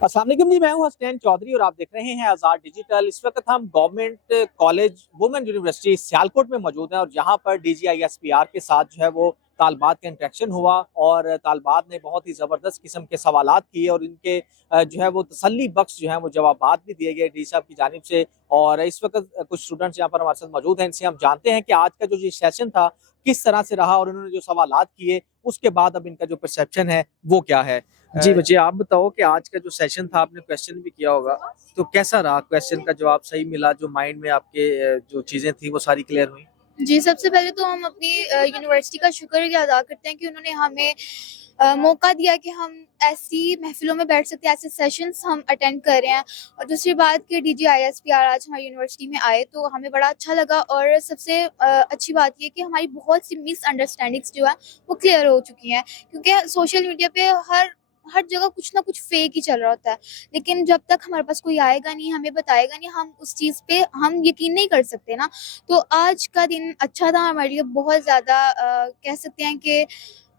अस्सलाम वालेकुम जी, मैं हूं हसनैन चौधरी और आप देख रहे हैं आज़ाद डिजिटल। इस वक्त हम government college women university Sialkot में मौजूद हैं और यहाँ पर DGISPR के साथ जो है वो तालबात का इंटरेक्शन हुआ और तालबात ने बहुत ही ज़बरदस्त किस्म के सवालात किए और इनके जो है वो तसल्ली बख्श जो है वो जवाबात भी दिए गए डी साहब की जानिब से। और इस वक्त कुछ स्टूडेंट्स यहाँ पर हमारे साथ मौजूद हैं, इनसे हम जानते हैं कि आज का जो ये सेशन था किस तरह से रहा और इन्होंने जो सवालात किए उसके बाद अब इनका जो परसेप्शन है वो क्या है। जी बच्चे, आप बताओ कि आज का जो सेशन था, आपने क्वेश्चन भी किया होगा, तो कैसा रहा? क्वेश्चन का जवाब सही मिला? जो माइंड में आपके जो चीजें थी वो सारी क्लियर हुई? जी, सबसे पहले तो हम अपनी यूनिवर्सिटी का शुक्रिया अदा करते हैं कि उन्होंने हमें मौका दिया कि हम ऐसी महफ़िलों में बैठ सकते हैं, ऐसे सेशंस हम अटेंड कर रहे हैं। और दूसरी बात कि DGISPR आज हमारी यूनिवर्सिटी में आए तो हमें बड़ा अच्छा लगा। और सबसे अच्छी बात ये कि हमारी बहुत सी मिसअंडरस्टैंडिंग्स जो है वो क्लियर हो चुकी हैं, क्योंकि सोशल मीडिया पे हर जगह कुछ ना कुछ फेक ही चल रहा होता है। लेकिन जब तक हमारे पास कोई आएगा नहीं, हमें बताएगा नहीं, हम उस चीज़ पे हम यकीन नहीं कर सकते ना। तो आज का दिन अच्छा था हमारे लिए, बहुत ज़्यादा कह सकते हैं कि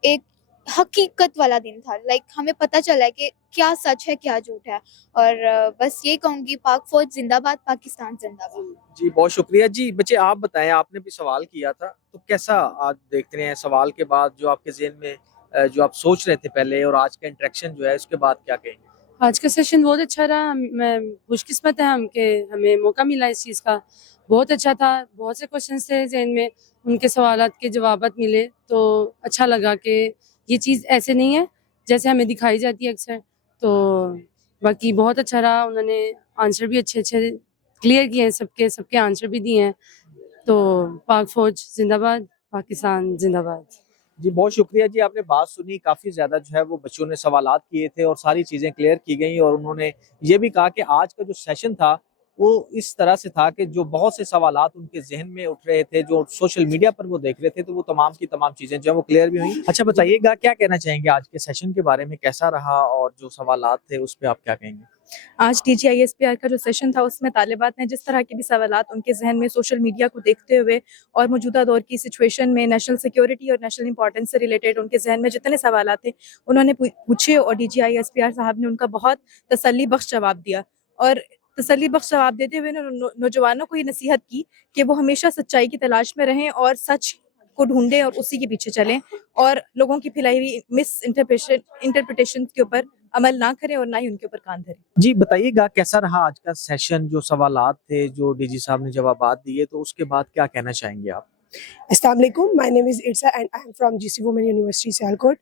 एक हकीकत वाला दिन था। लाइक हमें पता चला है कि क्या सच है, क्या झूठ है। और बस यही कहूँगी, पाक फ़ौज ज़िंदाबाद, पाकिस्तान ज़िंदाबाद। जी बहुत शुक्रिया। जी बच्चे, आप बताएं, आपने भी सवाल किया था, तो कैसा आज देखते हैं सवाल के बाद जो आपके ज़हन में जो आप सोच रहे थे पहले और आज का इंटरेक्शन जो है उसके बाद क्या कहेंगे? आज का सेशन बहुत अच्छा रहा। मैं खुशकिस्मत है हम कि हमें मौका मिला इस चीज़ का। बहुत अच्छा था, बहुत से क्वेश्चन थे ज़हन में, उनके सवालात के जवाबात मिले तो अच्छा लगा कि ये चीज़ ऐसे नहीं है जैसे हमें दिखाई जाती है अक्सर। तो बाकी बहुत अच्छा रहा, उन्होंने आंसर भी अच्छे अच्छे क्लियर किए हैं, सबके सबके आंसर भी दिए हैं। तो पाक फ़ौज जिंदाबाद, पाकिस्तान जिंदाबाद। जी बहुत शुक्रिया जी, आपने बात सुनी, काफ़ी ज़्यादा जो है वो बच्चों ने सवालात किए थे और सारी चीज़ें क्लियर की गई और उन्होंने ये भी कहा कि आज का जो सेशन था वो इस तरह से था कि जो बहुत से सवालात उनके जहन में उठ रहे थे, जो सोशल मीडिया पर वो देख रहे थे, तो वो तमाम की तमाम चीज़ें जो है वो क्लियर भी हुई। अच्छा बताइएगा, क्या कहना चाहेंगे आज के सेशन के बारे में, कैसा रहा और जो सवालात थे उस पर आप क्या कहेंगे? आज DGISPR का जो सेशन था उसमें तालिबात ने जिस तरह के भी सवालात उनके जहन में सोशल मीडिया को देखते हुए और मौजूदा दौर की सिचुएशन में नेशनल सिक्योरिटी और नेशनल इंपॉर्टेंस से रिलेटेड उनके जहन में जितने सवालात थे उन्होंने पूछे और DGISPR साहब ने उनका बहुत तसल्ली बख्श जवाब दिया। और तसल्ली बख्श जवाब देते हुए नौजवानों को ये नसीहत की कि वो हमेशा सच्चाई की तलाश में रहें और सच को ढूंढें और उसी के पीछे चलें और लोगों की फैलाई हुई मिस इंटरप्रिटेशन के ऊपर अमल ना करें और ना ही उनके ऊपर कान धरें। जी बताइएगा, कैसा रहा आज का सेशन? जो सवालात थे, जो डीजी साहब ने जवाबात दिए, तो उसके बाद क्या कहना चाहेंगे आप? अस्सलाम वालेकुम, my name is Irsa and I am from GC women university Sialkot.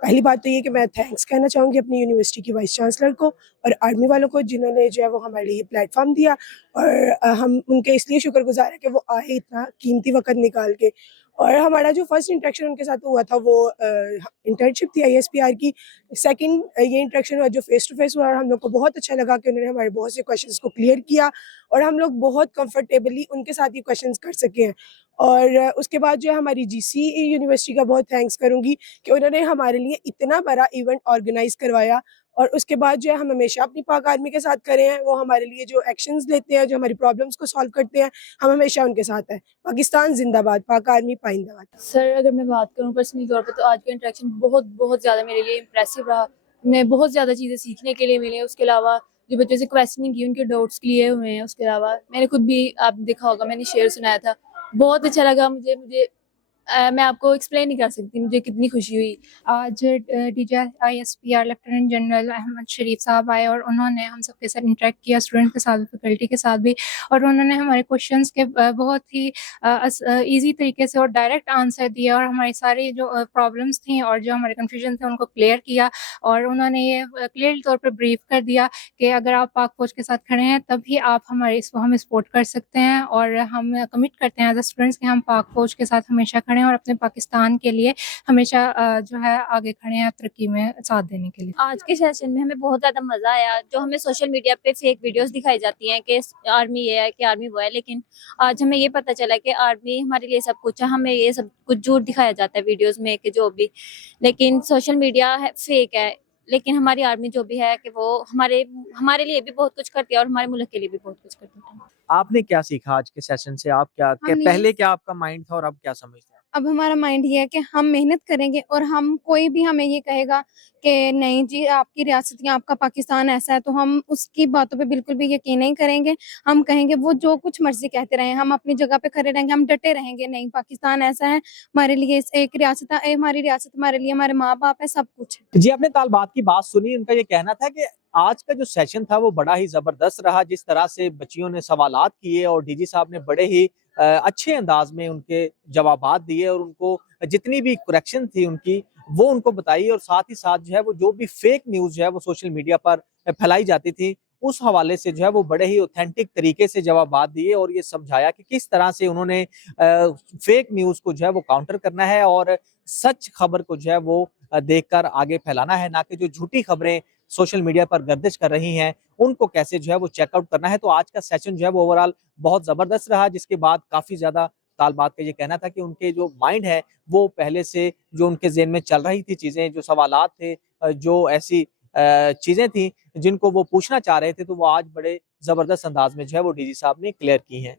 पहली बात तो ये कि मैं थैंक्स कहना चाहूँगी अपनी यूनिवर्सिटी की वाइस चांसलर को और आर्मी वालों को, जिन्होंने जो है वो हमारे लिए प्लेटफॉर्म दिया। और हम उनके इसलिए शुक्रगुजार हैं कि वो आए इतना कीमती वक्त निकाल के। और हमारा जो फर्स्ट इंटरेक्शन उनके साथ हुआ था वो इंटर्नशिप थी ISPR की। सेकंड ये इंटरेक्शन हुआ जो फेस टू फेस हुआ और हम लोग को बहुत अच्छा लगा कि उन्होंने हमारे बहुत से क्वेश्चंस को क्लियर किया और हम लोग बहुत कंफर्टेबली उनके साथ ही क्वेश्चंस कर सके हैं। और उसके बाद जो है हमारी GC यूनिवर्सिटी का बहुत थैंक्स करूँगी कि उन्होंने हमारे लिए इतना बड़ा इवेंट ऑर्गेनाइज करवाया। और उसके बाद जो है हम हमेशा अपनी पाक आर्मी के साथ खड़े हैं, वो हमारे लिए जो एक्शंस लेते हैं, जो हमारी प्रॉब्लम्स को सॉल्व करते हैं, हम हमेशा उनके साथ हैं। पाकिस्तान जिंदाबाद, पाक आर्मी पाइंदाबाद। सर, अगर मैं बात करूँ पर्सनली तौर पे तो आज का इंटरेक्शन बहुत ज़्यादा मेरे लिए इम्प्रेसिव रहा। मैं बहुत ज़्यादा चीज़ें सीखने के लिए मिली। उसके अलावा जो बच्चों से क्वेश्चनिंग की, उनके डाउट्स क्लियर हुए हैं। उसके अलावा मैंने खुद भी, आप देखा होगा, मैंने शेयर सुनाया था, बहुत अच्छा लगा मुझे। मैं आपको एक्सप्लेन नहीं कर सकती मुझे कितनी खुशी हुई। आज DGISPR लेफ्टिनेंट जनरल अहमद शरीफ साहब आए और उन्होंने हम सबके साथ इंटरेक्ट किया, स्टूडेंट के साथ, फैकल्टी के साथ भी। और उन्होंने हमारे क्वेश्चंस के बहुत ही इजी तरीके से और डायरेक्ट आंसर दिया और हमारी सारी जो प्रॉब्लम्स थी और जो हमारे कन्फ्यूजन थे उनको क्लियर किया। और उन्होंने ये क्लियर तौर पर ब्रीफ कर दिया कि अगर आप पाक फौज के साथ खड़े हैं तभी आप हमें सपोर्ट कर सकते हैं। और हम कमिट करते हैं एज अ स्टूडेंट्स कि हम पाक फौज के साथ हमेशा खड़े हैं और अपने पाकिस्तान के लिए हमेशा जो है आगे खड़े हैं तरक्की में साथ देने के लिए। आज के सेशन में हमें बहुत ज़्यादा मज़ा आया। जो हमें सोशल मीडिया पे फेक वीडियोस दिखाई जाती हैं कि आर्मी ये है, कि आर्मी वो है, लेकिन आज हमें ये पता चला कि आर्मी हमारे लिए सब कुछ है। हमें ये सब कुछ झूठ दिखाया जाता है वीडियोस में कि जो भी, लेकिन सोशल मीडिया है फेक है, लेकिन हमारी आर्मी जो भी है कि वो हमारे लिए भी बहुत कुछ करती है और हमारे मुल्क के लिए भी बहुत कुछ करती है। आपने क्या सीखा आज के सेशन से? आप क्या हमने पहले क्या आपका माइंड था और अब क्या समझते हैं? اب ہمارا مائنڈ یہ ہے کہ ہم محنت کریں گے اور ہم کوئی بھی ہمیں یہ کہے گا کہ نہیں جی آپ کی ریاست یا آپ کا پاکستان ایسا ہے تو ہم اس کی باتوں پہ بالکل بھی یقین نہیں کریں گے. ہم کہیں گے وہ جو کچھ مرضی کہتے رہیں, ہم اپنی جگہ پہ کھڑے رہیں گے, ہم ڈٹے رہیں گے نہیں پاکستان ایسا ہے, ہمارے لیے ایک ریاست ہے, ہماری ریاست ہمارے لیے ہمارے ماں باپ ہے, سب کچھ ہے. جی آپ نے طالبات کی بات سنی, ان کا یہ کہنا تھا کہ آج کا جو سیشن تھا وہ بڑا ہی زبردست رہا, جس طرح سے بچیوں نے سوالات کیے اور ڈی جی صاحب نے بڑے ہی اچھے انداز میں ان کے جوابات دیے اور ان کو جتنی بھی کریکشن تھی ان کی وہ ان کو بتائی, اور ساتھ ہی ساتھ جو ہے وہ جو بھی فیک نیوز جو ہے وہ سوشل میڈیا پر پھیلائی جاتی تھی اس حوالے سے جو ہے وہ بڑے ہی اوتھینٹک طریقے سے جوابات دیے اور یہ سمجھایا کہ کس طرح سے انہوں نے فیک نیوز کو جو ہے وہ کاؤنٹر کرنا ہے اور سچ خبر کو جو ہے وہ دیکھ کر آگے پھیلانا ہے, نہ کہ جو جھوٹی خبریں سوشل میڈیا پر گردش کر رہی ہیں ان کو کیسے جو ہے وہ چیک آؤٹ کرنا ہے. تو آج کا سیشن جو ہے وہ اوورآل بہت زبردست رہا, جس کے بعد کافی زیادہ طالبات کا یہ کہنا تھا کہ ان کے جو مائنڈ ہے وہ پہلے سے جو ان کے ذہن میں چل رہی تھی چیزیں, جو سوالات تھے, جو ایسی چیزیں تھیں جن کو وہ پوچھنا چاہ رہے تھے, تو وہ آج بڑے زبردست انداز میں جو ہے وہ ڈی جی صاحب نے کلیئر کی ہیں.